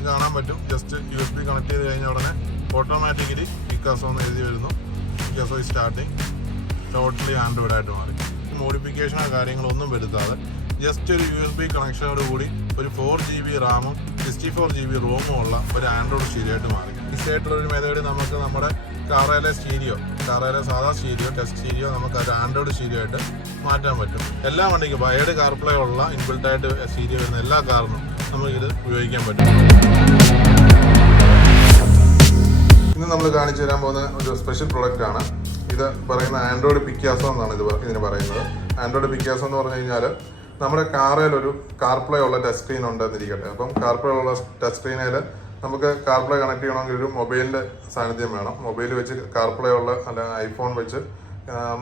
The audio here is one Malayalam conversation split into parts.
ഇത് കാണാൻ പറ്റും. ജസ്റ്റ് USB കണക്ട് ചെയ്ത് കഴിഞ്ഞ ഉടനെ ഓട്ടോമാറ്റിക്കലി പിക്കാസോ എന്ന് എഴുതി വരുന്നു. പിക്കാസോ ഈ സ്റ്റാർട്ടിങ് ടോട്ടലി ആൻഡ്രോയിഡ് ആയിട്ട് മാറി. മോഡിഫിക്കേഷനോ കാര്യങ്ങളൊന്നും വരുത്താതെ ജസ്റ്റ് ഒരു USB കണക്ഷനോട് കൂടി ഒരു 4GB റാമും 64GB റോമും ഉള്ള ഒരു ആൻഡ്രോയിഡ് സ്റ്റീരിയോ മാറി. ഈസിയായിട്ടുള്ളൊരു മെത്തേഡ് നമുക്ക് നമ്മുടെ കാറയിലെ സാധാ സ്റ്റീരിയോ ടെസ്റ്റ് സ്റ്റീരിയോ നമുക്ക് ഒരു ആൻഡ്രോയിഡ് സ്റ്റീരിയോ ആയിട്ട് മാറ്റാൻ പറ്റും. എല്ലാ വണ്ടിക്കും വയേർഡ് കാർപ്ലേ ഉള്ള ഇൻബിൽട്ടായിട്ട് സ്റ്റീരിയോ വരുന്ന എല്ലാ കാറിനും നമുക്കിത് ഉപയോഗിക്കാൻ പറ്റും. ഇന്ന് നമ്മൾ കാണിച്ചു തരാൻ പോകുന്ന ഒരു സ്പെഷ്യൽ പ്രൊഡക്റ്റ് ആണ്. ഇത് പറയുന്ന ആൻഡ്രോയിഡ് പിക്കാസോ എന്നാണ് ഇതിന് പറയുന്നത്. ആൻഡ്രോയിഡ് പിക്കാസോ എന്ന് പറഞ്ഞു കഴിഞ്ഞാൽ നമ്മുടെ കാറിൽ ഒരു കാർപ്ലേ ഉള്ള ടച്ച് സ്ക്രീൻ ഉണ്ടെന്നിരിക്കട്ടെ. അപ്പം കാർപ്ലേ ഉള്ള ടച്ച് സ്ക്രീനിൽ നമുക്ക് കാർപ്ലേ കണക്ട് ചെയ്യണമെങ്കിൽ ഒരു മൊബൈലിൻ്റെ സാന്നിധ്യം വേണം. മൊബൈൽ വെച്ച് കാർപ്ലേ ഉള്ള അല്ല ഐഫോൺ വെച്ച്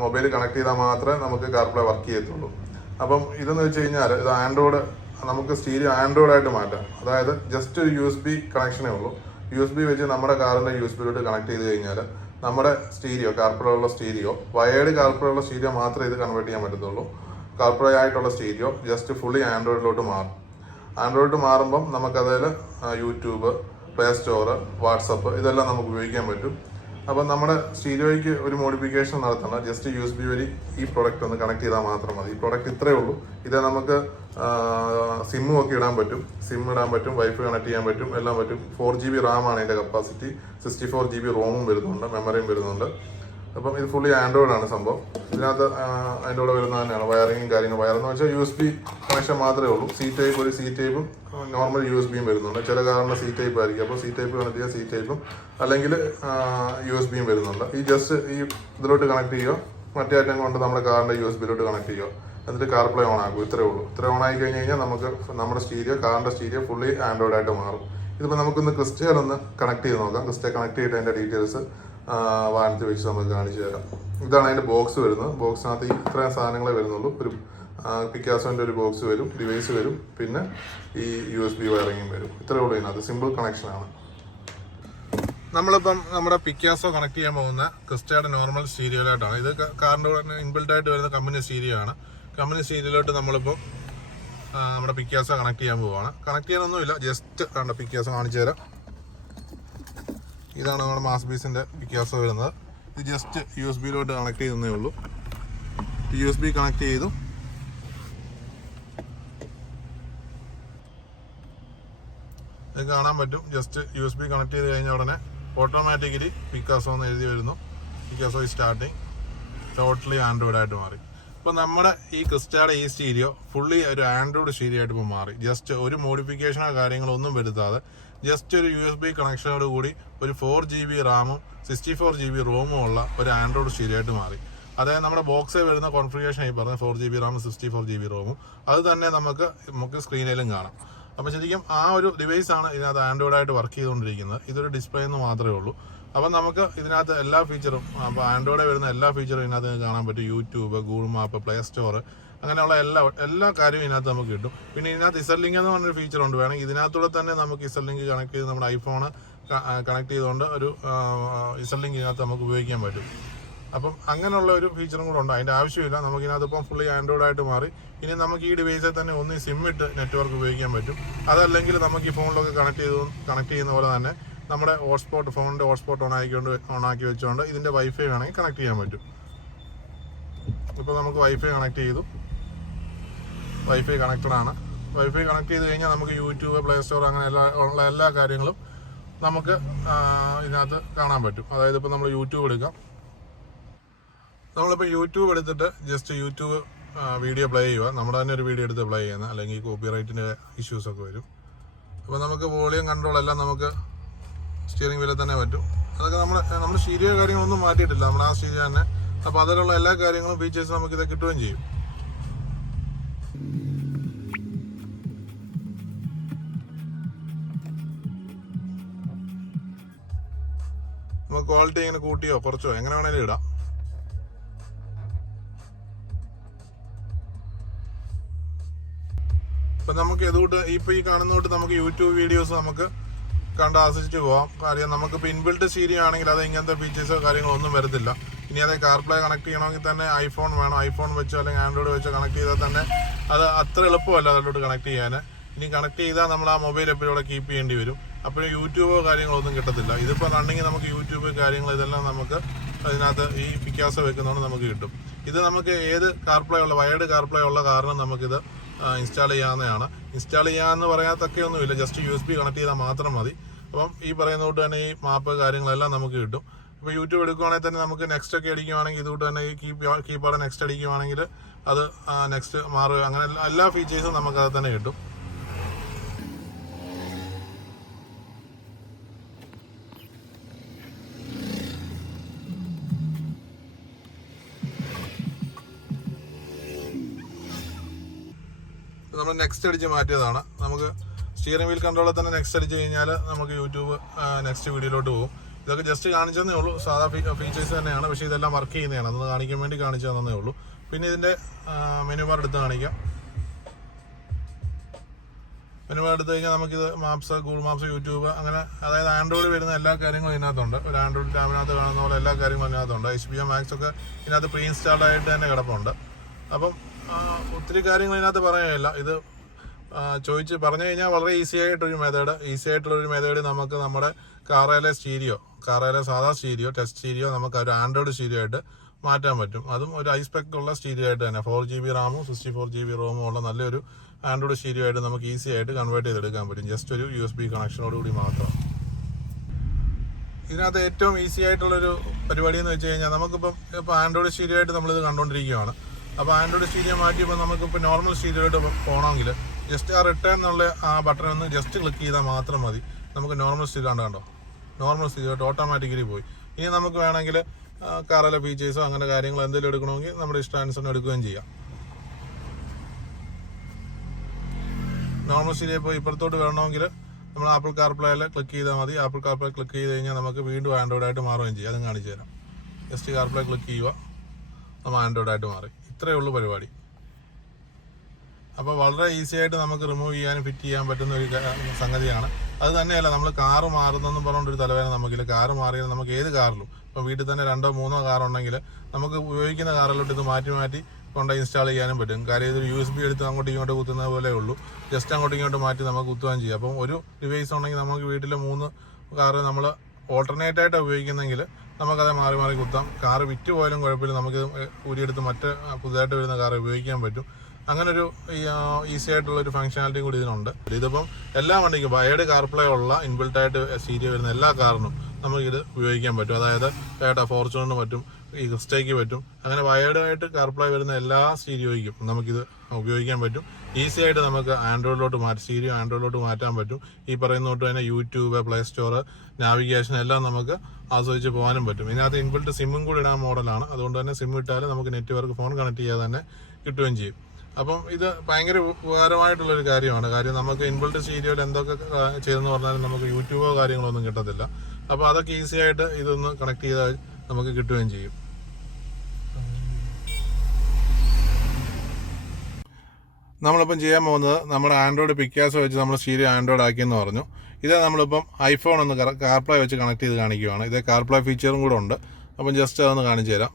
മൊബൈൽ കണക്ട് ചെയ്താൽ മാത്രമേ നമുക്ക് കാർപ്ലേ വർക്ക് ചെയ്യത്തുള്ളൂ. അപ്പം ഇതെന്ന് വെച്ച് കഴിഞ്ഞാൽ ഇത് ആൻഡ്രോയിഡ് നമുക്ക് സ്റ്റീരിയോ ആൻഡ്രോയിഡായിട്ട് മാറ്റാം. അതായത് ജസ്റ്റ് ഒരു USB കണക്ഷനേ ഉള്ളൂ. USB വെച്ച് നമ്മുടെ കാറിൻ്റെ USB-ലോട്ട് കണക്ട് ചെയ്ത് കഴിഞ്ഞാൽ നമ്മുടെ സ്റ്റീരിയോ കാർപ്ലേ ഉള്ള സ്റ്റീരിയോ വയേർഡ് കാർപ്ലേ ഉള്ള സ്റ്റീരിയോ മാത്രമേ ഇത് കൺവേർട്ട് ചെയ്യാൻ പറ്റത്തുള്ളൂ. കാർപ്ലേ ആയിട്ടുള്ള സ്റ്റീരിയോ ജസ്റ്റ് ഫുള്ളി ആൻഡ്രോയിഡിലോട്ട് മാറും. ആൻഡ്രോയിഡ് മാറുമ്പം നമുക്കതിൽ യൂട്യൂബ്, പ്ലേസ്റ്റോർ, വാട്സപ്പ് ഇതെല്ലാം നമുക്ക് ഉപയോഗിക്കാൻ പറ്റും. അപ്പം നമ്മുടെ സ്റ്റീരിയോയ്ക്ക് ഒരു മോഡിഫിക്കേഷൻ നടത്തണം. ജസ്റ്റ് USB വഴി ഈ പ്രൊഡക്റ്റ് ഒന്ന് കണക്ട് ചെയ്താൽ മാത്രം മതി. ഈ പ്രൊഡക്റ്റ് ഇത്രയേ ഉള്ളൂ. ഇത് നമുക്ക് സിമ്മും ഒക്കെ ഇടാൻ പറ്റും. സിം ഇടാൻ പറ്റും, വൈഫൈ കണക്ട് ചെയ്യാൻ പറ്റും, എല്ലാം പറ്റും. 4GB റാമാണ് ഇതിൻ്റെ കപ്പാസിറ്റി. 64GB റോമും വരുന്നുണ്ട്, മെമ്മറിയും വരുന്നുണ്ട്. അപ്പം ഇത് ഫുള്ളി ആൻഡ്രോയിഡ് ആണ് സംഭവം. ഇതിനകത്ത് അതിൻ്റെ കൂടെ വരുന്നത് തന്നെയാണ് വയറിങ്ങും കാര്യങ്ങളും. വയറെന്ന് വെച്ചാൽ USB കണക്ഷൻ മാത്രമേ ഉള്ളൂ. C ടൈപ്പ് ഒരു C ടൈപ്പും നോർമൽ USB-യും വരുന്നുണ്ട്. ചില കാറിൻ്റെ C ടൈപ്പ് ആയിരിക്കും. അപ്പോൾ C ടൈപ്പ് കണക്ട് ചെയ്യുക, C ടൈപ്പും അല്ലെങ്കിൽ USB-യും വരുന്നുണ്ട്. ഈ ജസ്റ്റ് ഈ ഇതിലോട്ട് കണക്ട് ചെയ്യുക, മറ്റേ അറ്റം കൊണ്ട് നമ്മുടെ കാറിൻ്റെ USB-ലോട്ട് കണക്ട് ചെയ്യുക, എന്നിട്ട് കാർപ്ലേ ഓൺ ആക്കും. ഇത്രയേ ഉള്ളൂ. ഇത്ര ഓൺ ആയി കഴിഞ്ഞ് കഴിഞ്ഞാൽ നമുക്ക് നമ്മുടെ കാറിൻ്റെ സ്റ്റീരിയോ ഫുള്ളി ആൻഡ്രോയിഡ് ആയിട്ട് മാറും. ഇതിപ്പോൾ നമുക്കൊന്ന് ക്രിസ്റ്റയിലൊന്ന് കണക്ട് ചെയ്ത് നോക്കാം. ക്രിസ്റ്റയിൽ കണക്ട് ചെയ്തിട്ട് അതിൻ്റെ ഡീറ്റെയിൽസ് വാഹനത്തിൽ വെച്ച് നമുക്ക് കാണിച്ചു തരാം. ഇതാണ് അതിൻ്റെ ബോക്സ് വരുന്നത്. ബോക്സിനകത്ത് ഇത്രയും സാധനങ്ങളെ വരുന്നുള്ളൂ. ഒരു പിക്കാസോൻ്റെ ഒരു ബോക്സ് വരും, ഡിവൈസ് വരും, പിന്നെ ഈ USB വയറിങ്ങും വരും. ഇത്രയേ ഉള്ളൂ. ഇതിനകത്ത് സിമ്പിൾ കണക്ഷനാണ്. നമ്മളിപ്പം നമ്മുടെ പിക്കാസോ കണക്ട് ചെയ്യാൻ പോകുന്ന ക്രിസ്റ്റയുടെ നോർമൽ സ്റ്റീരിയോയിലോട്ടാണ്. ഇത് കാറിൻ്റെ കൂടെ ഇൻബിൽട്ടായിട്ട് വരുന്ന കമ്പനി സ്റ്റീരിയോ ആണ്. കമ്പനി സ്റ്റീരിയോയിലോട്ട് നമ്മളിപ്പം നമ്മുടെ പിക്കാസോ കണക്ട് ചെയ്യാൻ പോവുകയാണ്. കണക്ട് ചെയ്യാനൊന്നുമില്ല, ജസ്റ്റ് കണ്ട പിക്കാസോ കാണിച്ചു തരാം. ഇതാണ് നമ്മുടെ MaazBeatzൻ്റെ പിക്കാസോ വരുന്നത്. ഇത് ജസ്റ്റ് USB-ലോട്ട് കണക്ട് ചെയ്യുന്നേ ഉള്ളൂ. USB കണക്ട് ചെയ്തു. ഇത് കാണാൻ പറ്റും. ജസ്റ്റ് USB കണക്ട് ചെയ്ത് കഴിഞ്ഞ ഉടനെ ഓട്ടോമാറ്റിക്കലി പിക്കാസോ എന്ന് എഴുതി വരുന്നു. പിക്കാസോ ഈ സ്റ്റാർട്ടിങ് ടോട്ടലി ആൻഡ്രോയിഡ് ആയിട്ട് മാറി. ഇപ്പോൾ നമ്മുടെ ഈ ക്രിസ്റ്റയുടെ ഈ സ്റ്റീരിയോ ഫുള്ളി ഒരു ആൻഡ്രോയിഡ് സ്റ്റീരിയോ ആയിട്ട് ഇപ്പോൾ മാറി. ജസ്റ്റ് ഒരു മോഡിഫിക്കേഷനോ കാര്യങ്ങളോ ഒന്നും വരുത്താതെ ജസ്റ്റ് ഒരു USB കണക്ഷനോട് കൂടി ഒരു 4GB റാമും 64GB റോമും ഉള്ള ഒരു ആൻഡ്രോയിഡ് സ്റ്റീരിയോ ആയിട്ട് മാറി. അതായത് നമ്മുടെ ബോക്സിൽ വരുന്ന കോൺഫിഗറേഷൻ ആയി പറഞ്ഞ 4GB റാമും 64GB റോമും അത് തന്നെ നമുക്ക് സ്ക്രീനിലും കാണാം. അപ്പോൾ ശരിക്കും ആ ഒരു ഡിവൈസാണ് ഇതിനകത്ത് ആൻഡ്രോയിഡായിട്ട് വർക്ക് ചെയ്തുകൊണ്ടിരിക്കുന്നത്. ഇതൊരു ഡിസ്പ്ലേ എന്ന് മാത്രമേ ഉള്ളൂ. അപ്പം നമുക്ക് ഇതിനകത്ത് എല്ലാ ഫീച്ചറും, അപ്പോൾ ആൻഡ്രോയിഡിൽ വരുന്ന എല്ലാ ഫീച്ചറും ഇതിനകത്ത് കാണാൻ പറ്റും. YouTube, Google map, play store, അങ്ങനെയുള്ള എല്ലാ കാര്യവും ഇതിനകത്ത് നമുക്ക് കിട്ടും. പിന്നെ ഇതിനകത്ത് ഇസർലിങ്ക് എന്ന് പറഞ്ഞൊരു ഫീച്ചർ ഉണ്ട്. വേണമെങ്കിൽ ഇതിനകത്തൂടെ തന്നെ നമുക്ക് ഇസർലിങ്ക് കണക്ട് ചെയ്ത് നമ്മുടെ ഐഫോൺ കണക്ട് ചെയ്തുകൊണ്ട് ഒരു ഇസർലിങ്ക് ഇതിനകത്ത് നമുക്ക് ഉപയോഗിക്കാൻ പറ്റും. അപ്പം അങ്ങനെയുള്ള ഒരു ഫീച്ചറും കൂടെ ഉണ്ട്. അതിൻ്റെ ആവശ്യമില്ല. നമുക്ക് ഇതിനകത്ത് ഇപ്പം ഫുള്ളി ആൻഡ്രോയിഡായിട്ട് മാറി. ഇനി നമുക്ക് ഈ ഡിവൈസിൽ തന്നെ ഒന്ന് സിം ഇട്ട് നെറ്റ്വർക്ക് ഉപയോഗിക്കാൻ പറ്റും. അതല്ലെങ്കിൽ നമുക്ക് ഈ ഫോണിലൊക്കെ കണക്ട് ചെയ്യുന്ന പോലെ തന്നെ നമ്മുടെ ഫോണിൻ്റെ ഹോട്ട്സ്പോട്ട് ഓണാക്കി വെച്ചുകൊണ്ട് ഇതിൻ്റെ വൈഫൈ വേണമെങ്കിൽ കണക്ട് ചെയ്യാൻ പറ്റും. ഇപ്പോൾ നമുക്ക് വൈഫൈ കണക്ട് ചെയ്തു. വൈഫൈ കണക്റ്റഡ് ആണ്. വൈഫൈ കണക്ട് ചെയ്ത് കഴിഞ്ഞാൽ നമുക്ക് യൂട്യൂബ്, പ്ലേ സ്റ്റോർ അങ്ങനെ ഉള്ള എല്ലാ കാര്യങ്ങളും നമുക്ക് ഇതിനകത്ത് കാണാൻ പറ്റും. അതായത് ഇപ്പോൾ നമ്മൾ യൂട്യൂബ് എടുക്കാം. നമ്മളിപ്പോൾ യൂട്യൂബ് എടുത്തിട്ട് ജസ്റ്റ് യൂട്യൂബ് വീഡിയോ പ്ലേ ചെയ്യുക. നമ്മുടെ തന്നെ ഒരു വീഡിയോ എടുത്ത് പ്ലേ ചെയ്യുന്നത്, അല്ലെങ്കിൽ കോപ്പിറൈറ്റിൻ്റെ ഇഷ്യൂസൊക്കെ വരും. അപ്പോൾ നമുക്ക് വോളിയം കൺട്രോൾ എല്ലാം നമുക്ക് സ്റ്റിയറിംഗ് വീലിൽ തന്നെ പറ്റും. അതൊക്കെ നമ്മുടെ സ്റ്റീരിയോ കാര്യങ്ങളൊന്നും മാറ്റിയിട്ടില്ല, നമ്മുടെ ആ സ്റ്റീരിയോ തന്നെ. അപ്പോൾ അതിലുള്ള എല്ലാ കാര്യങ്ങളും ഫീച്ചേഴ്സ് നമുക്കിത് കിട്ടുകയും ചെയ്യും. നമുക്ക് ക്വാളിറ്റി ഇങ്ങനെ കൂട്ടിയോ കുറച്ചോ എങ്ങനെ വേണേലും ഇടാം. ഇപ്പം നമുക്ക് ഇതുകൊണ്ട് ഇപ്പോൾ ഈ കാണുന്ന തൊട്ട് നമുക്ക് യൂട്യൂബ് വീഡിയോസ് നമുക്ക് കണ്ട് ആസ്വദിച്ച് പോകാം. കാര്യം നമുക്കിപ്പോൾ ഇൻബിൽട്ട് സ്റ്റീരിയോ ആണെങ്കിൽ അത് ഇങ്ങനത്തെ ഫീച്ചേഴ്സോ കാര്യങ്ങളോ ഒന്നും വരത്തില്ല. ഇനി അത് കാർപ്ലേ കണക്ട് ചെയ്യണമെങ്കിൽ തന്നെ ഐഫോൺ വേണം. ഐഫോൺ വെച്ചോ അല്ലെങ്കിൽ ആൻഡ്രോയിഡ് വെച്ചോ കണക്ട് ചെയ്താൽ തന്നെ അത് അത്ര എളുപ്പമല്ല അതിലോട്ട് കണക്ട് ചെയ്യാൻ. ഇനി കണക്ട് ചെയ്താൽ നമ്മൾ ആ മൊബൈൽ എപ്പോഴും ഇവിടെ കീപ്പ് ചെയ്യേണ്ടി വരും. അപ്പോഴും യൂട്യൂബോ കാര്യങ്ങളൊന്നും കിട്ടത്തില്ല. ഇതിപ്പോൾ റണ്ണിങ് നമുക്ക് യൂട്യൂബ് കാര്യങ്ങൾ ഇതെല്ലാം നമുക്ക് അതിനകത്ത് ഈ പിക്കാസോ വെക്കുന്നതുകൊണ്ട് നമുക്ക് കിട്ടും. ഇത് നമുക്ക് ഏത് കാർപ്ലേ ഉള്ള വയേർഡ് കാർപ്ലേ ഉള്ള കാരണം നമുക്കിത് ഇൻസ്റ്റാൾ ചെയ്യാവുന്നതാണ്. ഇൻസ്റ്റാൾ ചെയ്യാമെന്ന് പറയാത്തൊക്കെ ഒന്നുമില്ല, ജസ്റ്റ് USB കണക്ട് ചെയ്താൽ മാത്രം മതി. അപ്പം ഈ പറയുന്ന തൊട്ട് തന്നെ ഈ മാപ്പ് കാര്യങ്ങളെല്ലാം നമുക്ക് കിട്ടും. ഇപ്പോൾ യൂട്യൂബ് എടുക്കുകയാണെങ്കിൽ തന്നെ നമുക്ക് നെക്സ്റ്റ് ഒക്കെ അടിക്കുകയാണെങ്കിൽ ഇതുകൊണ്ട് തന്നെ ഈ കീപാഡ് നെക്സ്റ്റ് അടിക്കുകയാണെങ്കിൽ അത് നെക്സ്റ്റ് മാറുക, അങ്ങനെ എല്ലാ ഫീച്ചേഴ്സും നമുക്കത് തന്നെ കിട്ടും. നമ്മൾ നെക്സ്റ്റ് അടിച്ച് മാറ്റിയതാണ്. നമുക്ക് സ്റ്റിയറിംഗ് വീൽ കൺട്രോളിൽ തന്നെ നെക്സ്റ്റ് അടിച്ച് കഴിഞ്ഞാൽ നമുക്ക് യൂട്യൂബ് നെക്സ്റ്റ് വീഡിയോയിലോട്ട് പോകും. ഇതൊക്കെ ജസ്റ്റ് കാണിച്ചതേ ഉള്ളൂ, സാധാ ഫീച്ചേഴ്സ് തന്നെയാണ്. പക്ഷേ ഇതെല്ലാം വർക്ക് ചെയ്യുന്നതാണ്, അതൊന്ന് കാണിക്കാൻ വേണ്ടി കാണിച്ചു തന്നേ ഉള്ളൂ. പിന്നെ ഇതിൻ്റെ മെനു ബാർ എടുത്ത് കാണിക്കാം. മെനു ബാർ എടുത്തു കഴിഞ്ഞാൽ നമുക്കിത് മാപ്സ്, ഗൂഗിൾ മാപ്സ്, യൂട്യൂബ്, അങ്ങനെ അതായത് ആൻഡ്രോയിഡ് വരുന്ന എല്ലാ കാര്യങ്ങളും ഇതിനകത്തുണ്ട്. ഒരു ആൻഡ്രോയിഡ് ടാബിനകത്ത് കാണുന്ന പോലെ എല്ലാ കാര്യങ്ങളും ഇതിനകത്തുണ്ട്. HBO Max ഒക്കെ ഇതിനകത്ത് പ്രീ ഇൻസ്റ്റാൾഡ് ആയിട്ട് തന്നെ കിടപ്പുണ്ട്. അപ്പം ഒത്തിരി കാര്യങ്ങൾ ഇതിനകത്ത് പറയാനില്ല. ഇത് പറഞ്ഞു കഴിഞ്ഞാൽ വളരെ ഈസി ആയിട്ടുള്ളൊരു മെത്തേഡ് നമുക്ക് നമ്മുടെ കാറയിലെ സാധാ സ്റ്റീരിയോ, ടെസ്റ്റ് സ്റ്റീരിയോ നമുക്ക് ഒരു ആൻഡ്രോയിഡ് സ്റ്റീരിയോ ആയിട്ട് മാറ്റാൻ പറ്റും. അതും ഒരു ഹൈസ്പെക് ഉള്ള സ്റ്റീരിയോ ആയിട്ട് തന്നെ 4GB റാമും 64GB റോമും ഉള്ള നല്ലൊരു ആൻഡ്രോയിഡ് സ്റ്റീരിയോ ആയിട്ട് നമുക്ക് ഈസി ആയിട്ട് കൺവേർട്ട് ചെയ്തെടുക്കാൻ പറ്റും, ജസ്റ്റ് ഒരു USB കണക്ഷനോടുകൂടി മാത്രം. ഇതിനകത്ത് ഏറ്റവും ഈസി ആയിട്ടുള്ളൊരു പരിപാടി എന്ന് വെച്ച് കഴിഞ്ഞാൽ നമുക്കിപ്പോൾ ആൻഡ്രോയിഡ് സ്റ്റീരിയോ ആയിട്ട് നമ്മളിത് കണ്ടുകൊണ്ടിരിക്കുകയാണ്. അപ്പോൾ ആൻഡ്രോയിഡ് സ്റ്റീരിയോ മാറ്റിയപ്പോൾ നമുക്കിപ്പോൾ നോർമൽ സ്റ്റീരിയോയിലോട്ട് പോകണമെങ്കിൽ ജസ്റ്റ് ആ റിട്ടേൺ എന്നുള്ള ആ ബട്ടൺ ഒന്ന് ജസ്റ്റ് ക്ലിക്ക് ചെയ്താൽ മാത്രം മതി. നമുക്ക് നോർമൽ സ്റ്റീരിയോ കണ്ടോ, നോർമൽ സ്റ്റീരിയോട്ട് ഓട്ടോമാറ്റിക്കലി പോയി. ഇനി നമുക്ക് വേണമെങ്കിൽ കാറിലെ ഫീച്ചേഴ്സോ അങ്ങനെ കാര്യങ്ങൾ എന്തെങ്കിലും എടുക്കണമെങ്കിൽ നമ്മുടെ ഇഷ്ടാനുസരണം എടുക്കുകയും ചെയ്യാം. നോർമൽ സ്റ്റീരിയോ പോയി ഇപ്പുറത്തോട്ട് വരണമെങ്കിൽ നമ്മൾ ആപ്പിൾ കാർപ്ലേയിൽ ക്ലിക്ക് ചെയ്താൽ മതി. ആപ്പിൾ കാർപ്ലേ ക്ലിക്ക് ചെയ്ത് കഴിഞ്ഞാൽ നമുക്ക് വീണ്ടും ആൻഡ്രോയിഡായിട്ട് മാറുകയും ചെയ്യും. അതും കാണിച്ചു തരാം. ജസ്റ്റ് കാർപ്ലേ ക്ലിക്ക് ചെയ്യുക, നമ്മൾ ആൻഡ്രോയിഡായിട്ട് മാറി. ഇത്രയേ ഉള്ളൂ പരിപാടി. അപ്പോൾ വളരെ ഈസി ആയിട്ട് നമുക്ക് റിമൂവ് ചെയ്യാനും ഫിറ്റ് ചെയ്യാൻ പറ്റുന്ന ഒരു സംഗതിയാണ്. അത് തന്നെയല്ല, നമ്മൾ കാറ് മാറുന്നെന്നും പറഞ്ഞുകൊണ്ടൊരു തലവേദന നമുക്കില്ല. കാറ് മാറിയാൽ നമുക്ക് ഏത് കാറിലും, ഇപ്പോൾ വീട്ടിൽ തന്നെ 2-3 കാറുണ്ടെങ്കിൽ നമുക്ക് ഉപയോഗിക്കുന്ന കാറിലോട്ട് ഇത് മാറ്റി കൊണ്ട് ഇൻസ്റ്റാൾ ചെയ്യാനും പറ്റും. കാര്യം ഇതൊരു USB എടുത്ത് അങ്ങോട്ടും ഇങ്ങോട്ട് കുത്തുന്ന പോലെ ഉള്ളൂ. ജസ്റ്റ് അങ്ങോട്ടും ഇങ്ങോട്ട് മാറ്റി നമുക്ക് കുത്തുകയും ചെയ്യാം. അപ്പം ഒരു ഡിവൈസ് ഉണ്ടെങ്കിൽ നമുക്ക് വീട്ടിൽ 3 കാറ് നമ്മൾ ഓൾട്ടർനേറ്റ് ആയിട്ട് ഉപയോഗിക്കുന്നെങ്കിൽ നമുക്കത് മാറി കുത്താം. കാറ് വിറ്റ് പോയാലും കുഴപ്പമില്ല, നമുക്ക് ഊരിയെടുത്ത് മറ്റ് പുതുതായിട്ട് വരുന്ന കാറ് ഉപയോഗിക്കാൻ പറ്റും. അങ്ങനൊരു ഈസി ആയിട്ടുള്ളൊരു ഫങ്ഷനാലിറ്റി കൂടി ഇതിനുണ്ട്. ഇതിപ്പം എല്ലാ വണ്ടിക്കും വയേർഡ് കാർപ്ലേ ഉള്ള ഇൻബിൽട്ടായിട്ട് സ്റ്റീരിയോ വരുന്ന എല്ലാ കാറിനും നമുക്കിത് ഉപയോഗിക്കാൻ പറ്റും. അതായത് ടൊയോട്ട ഫോർച്യൂണറിന് പറ്റും, ഈ ക്രിസ്റ്റയ്ക്ക് പറ്റും. അങ്ങനെ വയേർഡായിട്ട് കാർപ്ലേ വരുന്ന എല്ലാ സ്റ്റീരിയോയ്ക്കും നമുക്കിത് ഉപയോഗിക്കാൻ പറ്റും. ഈസി ആയിട്ട് നമുക്ക് സ്റ്റീരിയോ ആൻഡ്രോയിഡിലോട്ട് മാറ്റാൻ പറ്റും. ഈ പറയുന്ന തൊട്ട് തന്നെ യൂട്യൂബ്, പ്ലേസ്റ്റോർ, നാവിഗേഷൻ എല്ലാം നമുക്ക് ആസ്വദിച്ച് പോകാനും പറ്റും. ഇതിനകത്ത് ഇൻബിൽട്ട് സിമ്മും കൂടി ഇടാൻ മോഡലാണ്. അതുകൊണ്ട് തന്നെ സിം ഇട്ടാൽ നമുക്ക് നെറ്റ്വർക്ക് ഫോൺ കണക്ട് ചെയ്യാതെ തന്നെ കിട്ടുകയും ചെയ്യും. അപ്പം ഇത് ഭയങ്കര ഉപകാരമായിട്ടുള്ളൊരു കാര്യമാണ്. കാര്യം നമുക്ക് ഇൻബിൽട്ട് സ്റ്റീരിയോയിൽ എന്തൊക്കെ ചെയ്തെന്ന് പറഞ്ഞാലും നമുക്ക് യൂട്യൂബോ കാര്യങ്ങളോ ഒന്നും കിട്ടത്തില്ല. അപ്പോൾ അതൊക്കെ ഈസി ആയിട്ട് ഇതൊന്ന് കണക്ട് ചെയ്താൽ നമുക്ക് കിട്ടുകയും ചെയ്യും. നമ്മളിപ്പം ചെയ്യാൻ പോകുന്നത് നമ്മുടെ ആൻഡ്രോയിഡ് പിക്കാസോ വെച്ച് നമ്മൾ സ്റ്റീരിയോ ആൻഡ്രോയിഡ് ആക്കിയെന്ന് പറഞ്ഞു. ഇത് നമ്മളിപ്പം ഐഫോൺ ഒന്ന് കാർപ്ലേ വെച്ച് കണക്ട് ചെയ്ത് കാണിക്കുകയാണ്. ഇത് കാർപ്ലേ ഫീച്ചറും കൂടെ ഉണ്ട്. അപ്പം ജസ്റ്റ് അതൊന്ന് കാണിച്ചു തരാം.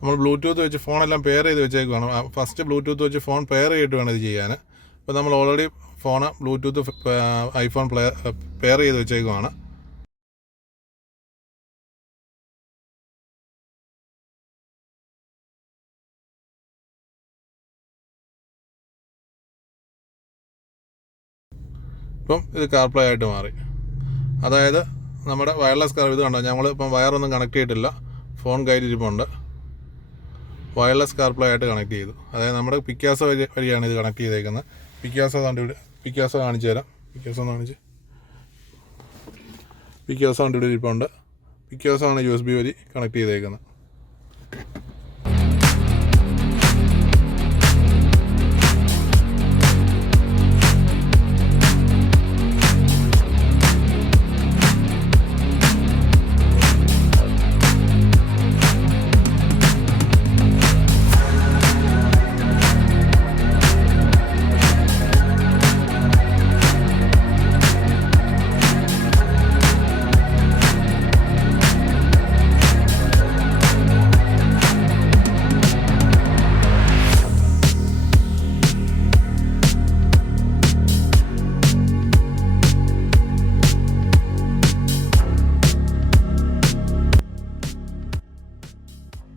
നമ്മൾ ബ്ലൂടൂത്ത് വെച്ച് ഫോണെല്ലാം പെയർ ചെയ്ത് വെച്ചേക്കുവാണ്. ഫസ്റ്റ് ബ്ലൂടൂത്ത് വെച്ച് ഫോൺ പെയർ ചെയ്തിട്ട് വേണം ഇത് ചെയ്യാൻ. അപ്പോൾ നമ്മൾ already phone Bluetooth iPhone pair ചെയ്ത് വെച്ചേക്കുവാണ്. ഇപ്പം ഇത് കാർപ്ലേ ആയിട്ട് മാറി. അതായത് നമ്മുടെ വയർലെസ് കാർ ഇത് കണ്ടോ, ഞങ്ങൾ ഇപ്പം വയറൊന്നും കണക്ട് ചെയ്തിട്ടില്ല, ഫോൺ കയ്യിലിരിപ്പുണ്ട്. വയർലെസ് കാർപ്ലേ ആയിട്ട് കണക്ട് ചെയ്തു. അതായത് നമ്മുടെ പിക്കാസോ വഴിയാണ് ഇത് കണക്ട് ചെയ്തേക്കുന്നത്. പിക്കാസോ കാണിച്ചു തരാം. പിക്കാസോ ഇവിടെ ഇരിപ്പുണ്ട്. പിക്കാസോ ആണ് USB വഴി കണക്ട് ചെയ്തേക്കുന്നത്.